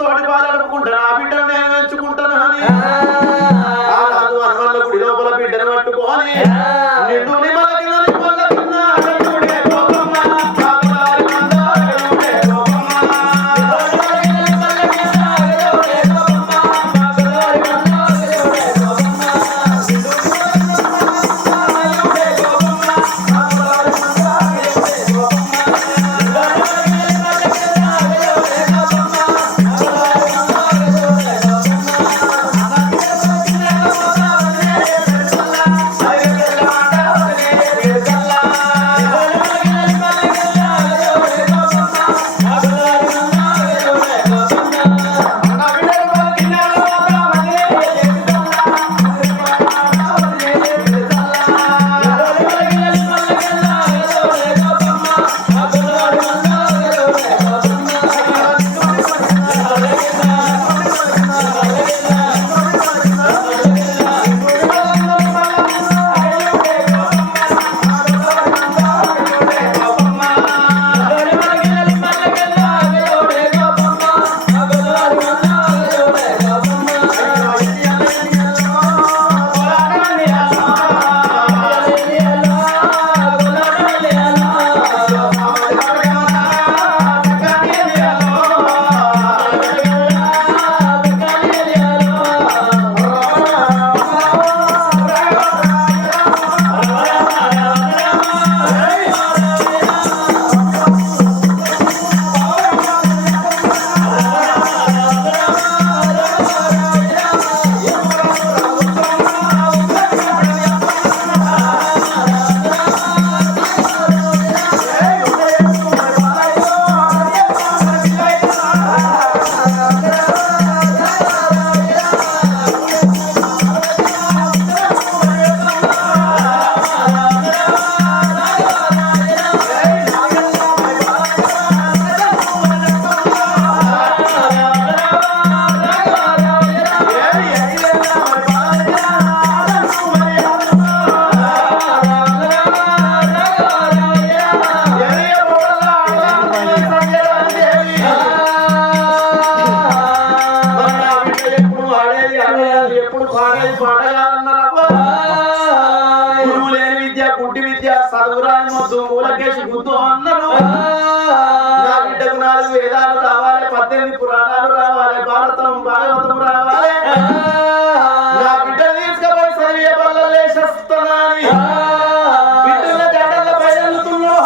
తోటి పాలనుకుంటాను ఆ బిడ్డను నేను పెంచుకుంటాను అని ఆ రాజు హనుమల్ల గుడి లోపల బిడ్డను పట్టుకొని నిండు వేదాలు రావాలి 18 పురాణాలు రావాలి భారతం భాగవతం రావాలి నా బిడ్డ తీసుకుపోయి సరియ బల్లలే శస్తనాని బిడ్డల జడల బయలుతుల్లో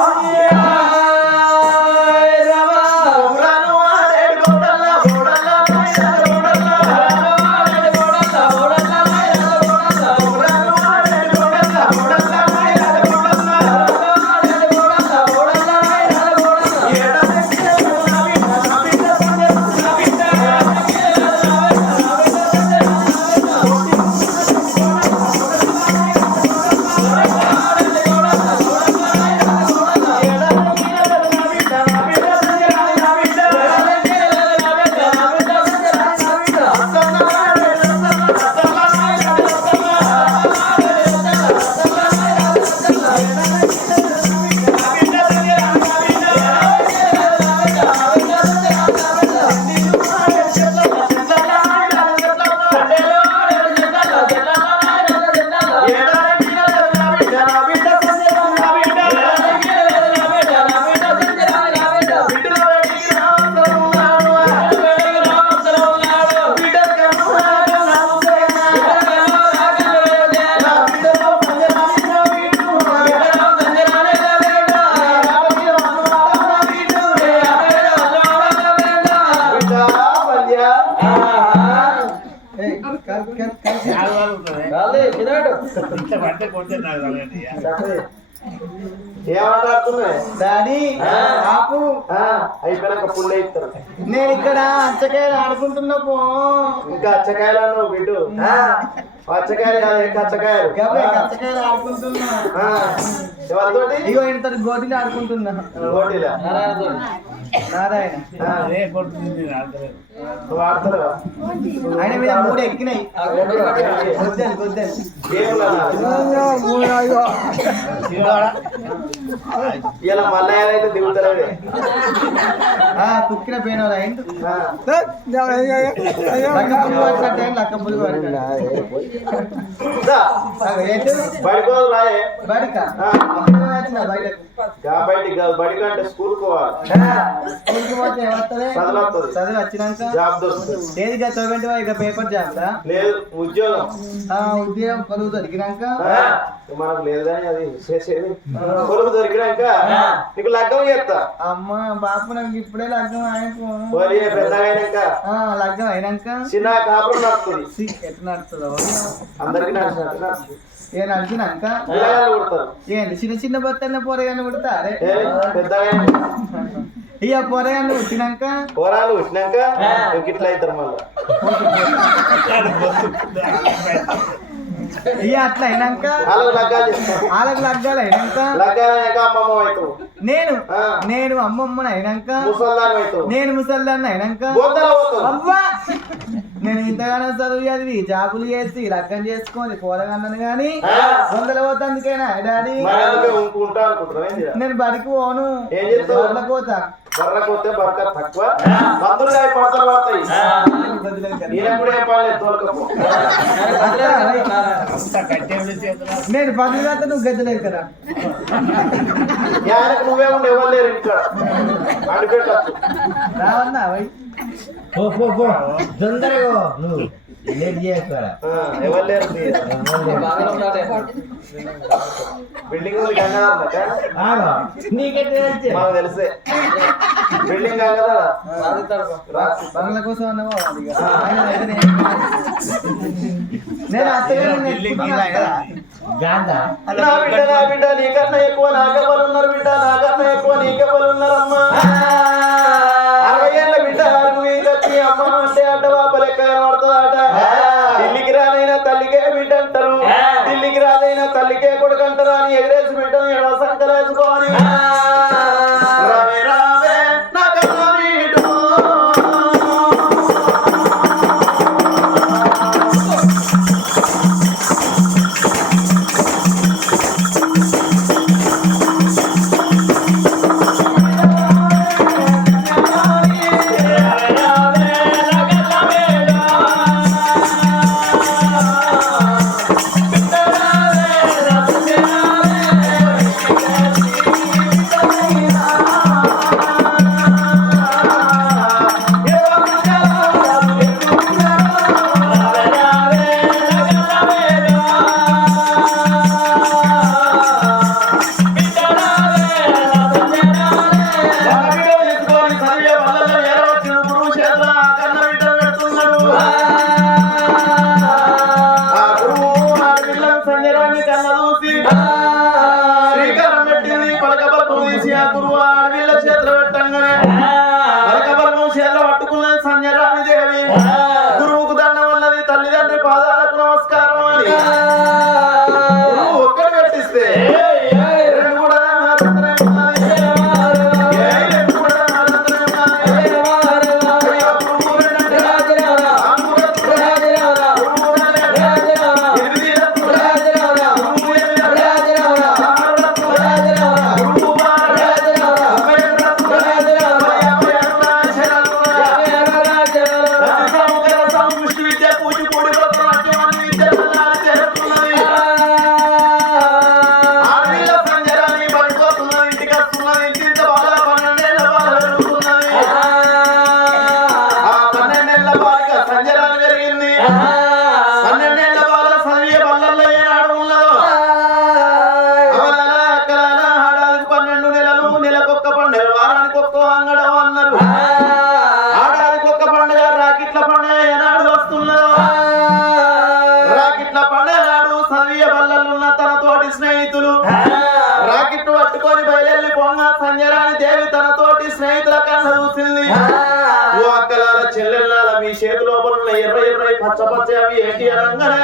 అయిపోయినాక పుల్లే ఇస్తారు. నేను ఇక్కడ అచ్చకాయలు ఆడుకుంటున్నా పో. ఇంకా అచ్చకాయలు బిడ్డు పచ్చకాయలు కాదు కచ్చకాయలు కచ్చకాయలు ఆడుకుంటున్నా. ఎవరితోటి? ఇగో ఇంత గోటిలో ఆడుకుంటున్నా. గోటిలా నారాయణ ఆడతారా? ఆయన మీద 3 ఎక్కినాయి. గొద్దని ఇలా మల్లయ్య అయితే దిగుతారే కుక్కిన పోయిన అయింది బడికోదు రాయే బడిక బయటికి కాదు బడిక అంటే స్కూల్ పోవాలి చదువు వచ్చినాక జాబ్ దొరుకుతుంది లేదు చదవండి ఇక పేపర్ జాబ్ లేదు ఉద్యోగం ఉద్యోగం కొలువు దొరికినాక మనకు లేదు కానీ అది చేసేది కొలువు దొరికినాక నీకు లగ్గం చేస్తా అమ్మ బాపు నాకు ఇప్పుడే లగ్గం ఆయనకు పెద్దగా అయినాక లగ్గం అయినాక చిన్న కాపురం నడుస్తుంది ఎట్లా నడుతుందో అందరికి ఏ నడిచినాక ఏంటి చిన్న చిన్న బత్తన్న పొరగాన్ని పుడతా అరే పెద్దగా ఇక పొరగాన్ని పుట్టినాక పోరాలు పుట్టినాక ఇట్లా అవుతారు మళ్ళీ ఇక అట్లా అయినాక వాళ్ళకి లగ్గాలు అయినాక అమ్మమ్మ అవుతావు నేను అమ్మమ్మని అయినాక ముసల్దాన్ని నేను ముసల్దాన్ని అయినాక అవ్వా నేను ఇంతగానో చదివి జాబులు చేసి లగ్గం చేసుకొని పోరగన్నాను గాని వందల పోతందుకేనా డాడీ నేను బడికి పోను బర్రెలకు పోతా బర్రకపోతే బర్క తక్కువ మందులు పడతలు పడతాయి నేను పది కాక నువ్వు గద్దలేదు కదా నువ్వే ఉండి ఎవరు లేరు ఇక్కడ అడిపెట్టచ్చు రావన్నా తొందరగా నువ్వు ఎవరు లేరు బిల్డింగ్ మాకు తెలిసే బిల్డింగ్ కదా బంగ్లా కోసం అన్నావా నేను బిడ్డ నీకన్నా ఎక్కువ నాకెవరు ఉన్నారు బిడ్డ నాకన్నా ఎక్కువ నీకెవరు ఉన్నారమ్మా 60 ఏళ్ళ బిడ్డ నువ్వు ఇంకొచ్చి అమ్మ అంటే అడ్డ బాప లెక్క కనబడుతుందట ఢిల్లీకి రానైనా తల్లికే బిడ్డ అంటారు ఢిల్లీకి రాదైనా తల్లికే కొడుకు అంటారు అని ఎగరేసి బిడ్డను ఎడవ సంకలేసుకోని రావే రావే నాకన్నా వీడు గురువుకు దండం వల్లది తల్లిదండ్రి పాదాలకు నమస్కారం అని ఒక్కడు పెట్టిస్తే కూడా స్నేహితుల కన్నా చూసింది ఓ అక్కలాల చెల్లెళ్ళ మీ చేతి లోపల ఎర్ర ఎర్ర పచ్చ పచ్చ అవి ఏంటి అనగానే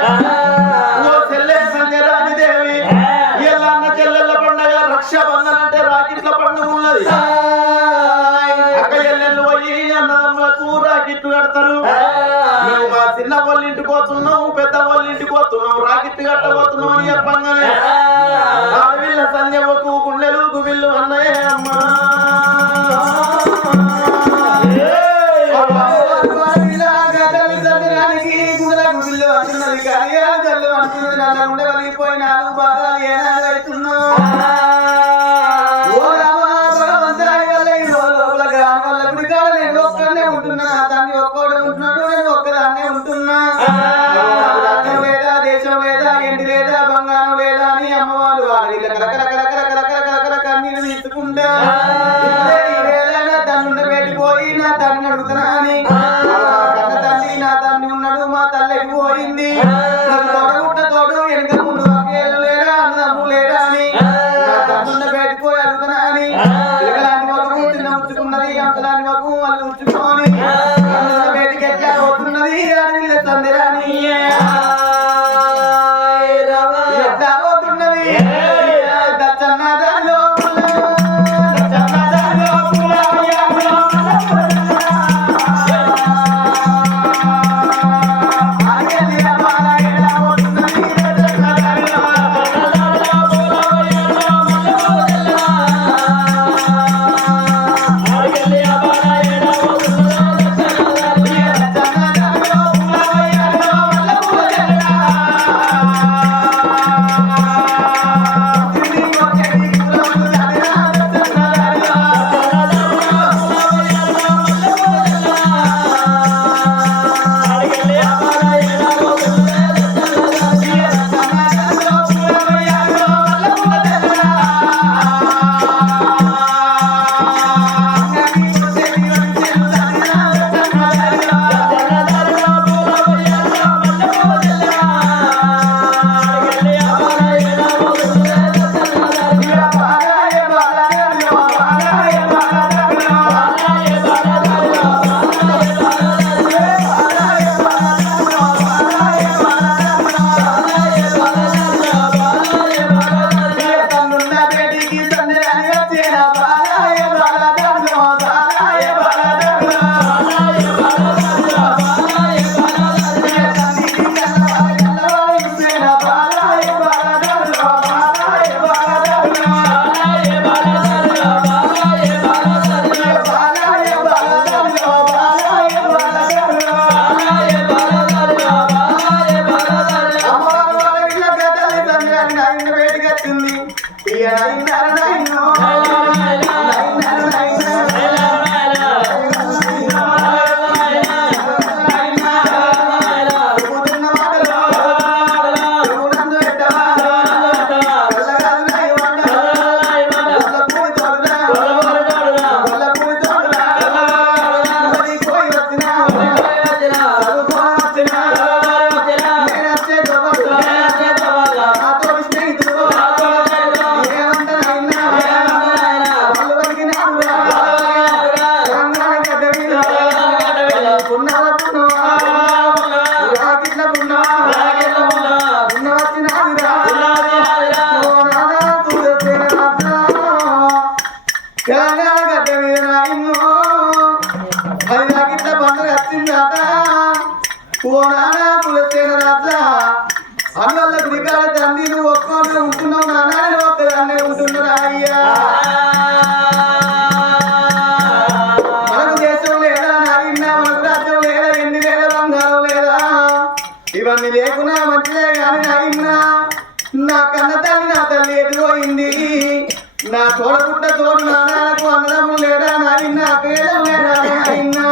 ఓ చెల్లె సంజరాని దేవి ఎల్లన్న చెల్లెళ్ళ పండగ రక్షాబంధన్ అంటే రాకెట్ల పండుగ ఉన్నది అక్క ఎల్లెళ్ళు పోయి అన్నదమ్ములకు రాకెట్లు కడతారు మేము మా చిన్న వాళ్ళ ఇంటికి పోతున్నావు పెద్ద వాళ్ళ ఇంటికి పోతున్నావు రాకెట్ కట్టబోతున్నావు అని చెప్పంగానే ఆడవిల్ల సంజవకు గుండెలు గుబిల్లు అన్నయ్య అమ్మా పోయినారు బాగా ఏనాడుతున్నావు నేను ఒక్కనే ఉంటున్నా దాన్ని ఒక్కడే ఉంటున్నాడు నేను ఒక్కదాన్నే ఉంటున్నా లేదా దేశం లేదా ఎండి లేదా బంగారం లేదా అని అమ్మవారు రకరకరకరకరకరకరకర కన్నీళ్ళు తీసుకుంటా తన్నుండ పెట్టిపోయి నా తల్లిని అడుగుతున్నా అని కన్న తల్లి నా తల్లి ఉన్నాడు మా తల్లి పోయింది తోడ తోడు వెనక ముందు లేరా అన్నదమ్ము లేరా అని నా తన్నుండ పెట్టిపోయి అడుగుతున్నా అని పిల్లలాంటి వరకు చిన్న ఉంచుకున్నది అంతలాంటి వరకు వాళ్ళు ఉంచుకోని బయటికి ఎట్లా అవుతున్నది అని తందిరాని ఎట్లా అవుతున్నది దచ్చన్న దానిలో అన్నల గురికాల తండ్రి నువ్వు ఒక్కడే ఉంటున్నావు నాన్న ఒక్కదాన్నే ఉంటున్నారా అయ్యా మనకు దేశం లేదా నాయన్నా మనకు రాజ్యం లేదా ఎన్ని లేదా బంగారం లేదా ఇవన్నీ లేకున్నా మంచిదే కానీ నాయన్నా నా కన్న తల్లి నా తల్లి ఎదురైంది నా తోడపుట్ట తోడు నాన్నకు అన్నదమ్ములు లేరా నాయన్నా పేదలు లేరా నాయన్నా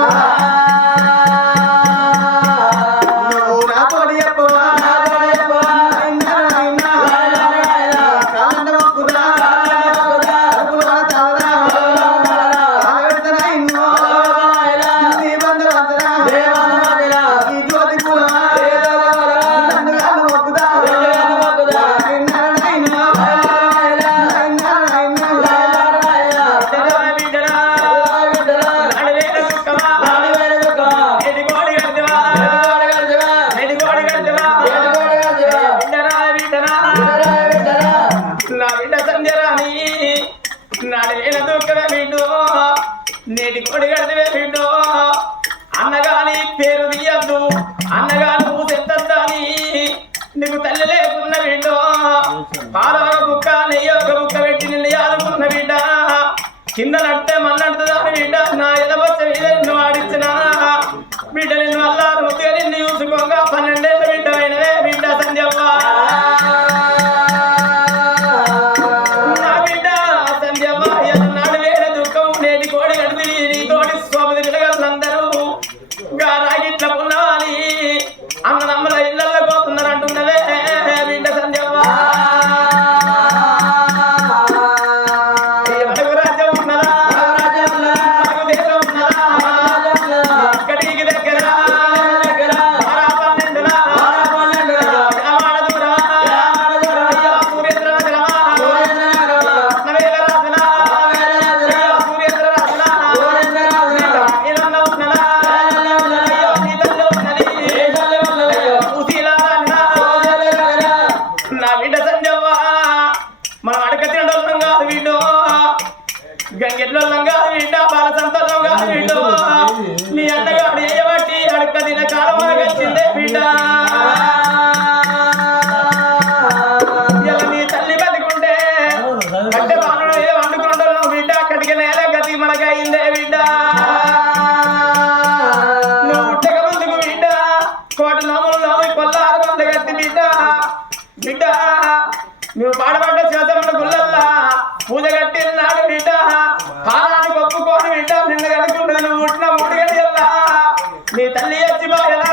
నేటి కొడి గడివే బిడ్డో అన్నగాని పేరు తీయద్దు అన్నగా పాలు ఒక బుక్క నెయ్యి ఒక బుక్క పెట్టి నిన్ను ఆదుకున్న బిడ్డ కింద నడితే మన్నడుతుందా బిడ్డ నా ఎదవచ్చ నిన్ను ఆడించిన బిడ్డ నిన్ను అల్లా ముద్దుగా నిన్ను చూసుకోగా 12 ఏళ్ళ బిడ్డ అయినవే బిడ్డ సంజవ్వ నా బిడ్డ సంజవ్వ నాడు వేడ దుఃఖం నేటి కోడి గడిపి నీ తోటి స్వామి పిల్లగాళ్ళందరూ రాగిట్ల పున్నాలి అమ్మనమ్మల ఇళ్ళల్లో పోతున్నారు అంటున్నవే బిడ్డ సంజవ్వ గంగెట్లోళ్ళం కాదు బిడ్డ బాలసంతలం కాదు బిడ్డ నీ అన్నగాడు ఏవట్టి అడక తిన కాలం మనకు వచ్చిందే బిడ్డ నీ తల్లి బతికుంటే అంటే బాణుడు ఏ వండుకుంటున్నావు బిడ్డ అక్కడికి నేల గతి మనకయిందే బిడ్డ నువ్వు పుట్టక ముందుకు బిడ్డ కోటి నోములు నోమి కొల్లారు మంద గట్టి బిడ్డ బిడ్డ నువ్వు పాడబడ్డ చేతముల గుళ్ళల్లా పూజ కట్టినాడు బిడ్డ పాలానికి ఒప్పుకోని బిడ్డ నిన్న కనుకుంటా నువ్వు పుట్టిన 3 గడియల్లా నీ తల్లి ఎత్తిపోయలా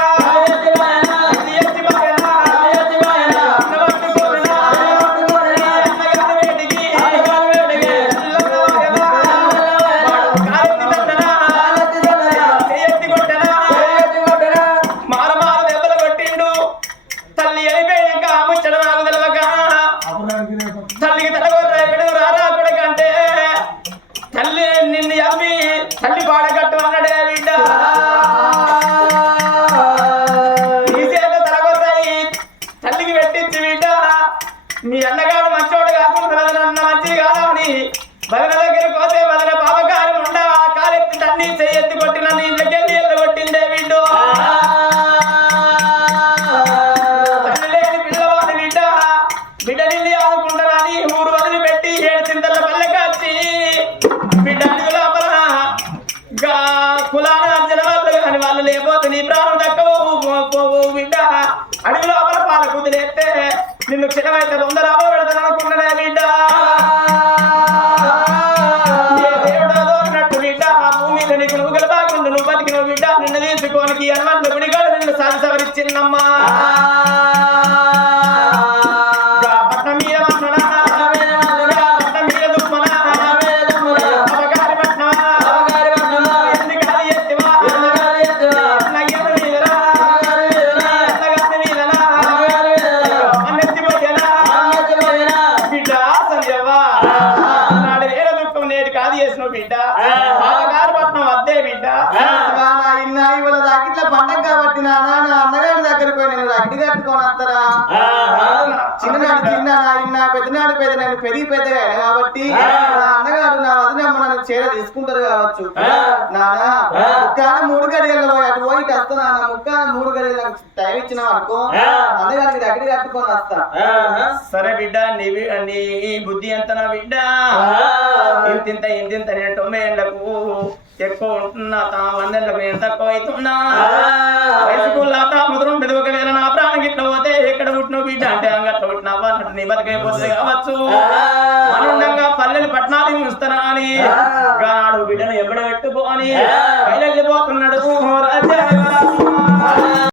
తల్లికి తలగొర్ర రారా కొడుకంటే తల్లి నిన్ను అమ్మి తల్లి పాడగట్టు అన్నాడే బిడ్డ నీ చేత తలగొర్రాయి తల్లికి పెట్టించి బిడ్డ మీ అన్నగాడు మంచోడు కాకుండా అన్న మంచిది కాదని వదిన దగ్గర పోతే వదిన పాపకారం ఉండవా కాలెత్తి తన్ని చెయ్యెత్తి కొట్టిన నీ ఇంట్లోకెళ్ళి ఎల్ల కొట్టిందే బిడ్డ తల్లి లేని పిల్లవాడి బిడ్డ బిడ్డ నిన్ను ఆదుకుంటానని ఊరు వదిలిపెట్టి 7 చింతల పల్లెకొచ్చి బిడ్డ అడుగు లోపల కులాన అంచన వాళ్ళు కానీ వాళ్ళు లేకపోతే నీ ప్రాణం తక్కువ బిడ్డ అడుగు లోపల పాల కుదిరేస్తే నిన్ను క్షణమైతే 100 రూపాయలు పెడతాను అనుకున్నానే బిడ్డ దేవుడు అన్నట్టు బిడ్డ భూమి మీద నీకు నువ్వు గెలపాకుండా నువ్వు బతికినవు బిడ్డ నిన్ను తీసుకోనికి హనుమంతుడు గుడిగాడు నిన్ను సాధిసవరిచ్చిన్నమ్మా బిడ్డ బావగారు పట్నం వద్దే బిడ్డ ఇవాళ రాకిట్ల పండగ కాబట్టి నా అన్నగారి దగ్గరికి పోయి నేను రగ్గి కట్టుకొని వస్తారా చిన్ననాడు చిన్న పెద్దనాడు పెద్ద నేను పెరిగి పెద్దగా అయినా కాబట్టి నా అన్నగారు నా వదినమ్మ నన్ను చీర తీసుకుంటారు కావచ్చు నానా ముక్కాన 3 గడియల్లో పోయి అటు పోయి వస్తా నాన్న ముక్కాన 3 గడియలు టైం ఇచ్చినావు అనుకో అన్నగారికి దగ్గర కట్టుకొని వస్తా సరే బిడ్డ నీ బుద్ధి ఎంతనా బిడ్డ ఇంతింత నేను 90 ఏళ్లకు ఎక్కువ ఉంటున్నా 100 ఏళ్లకు నేను తక్కువ అవుతున్నా వయసుకు ముద్రుంటది ఒకవేళ నా ప్రాణం గిట్ల పోతే ఎక్కడ పుట్టినావు బిడ్డ అంటే అంగట్ల పుట్టినావా అన్నట్టు నీ బతికైపోతుంది కావచ్చు అనుండంగా పల్లెలు పట్టణాలు ఉంచుతానా అని గాడు బిడ్డను ఎక్కడ పెట్టుకో అని వెళ్ళిపోతున్నాడు రాజా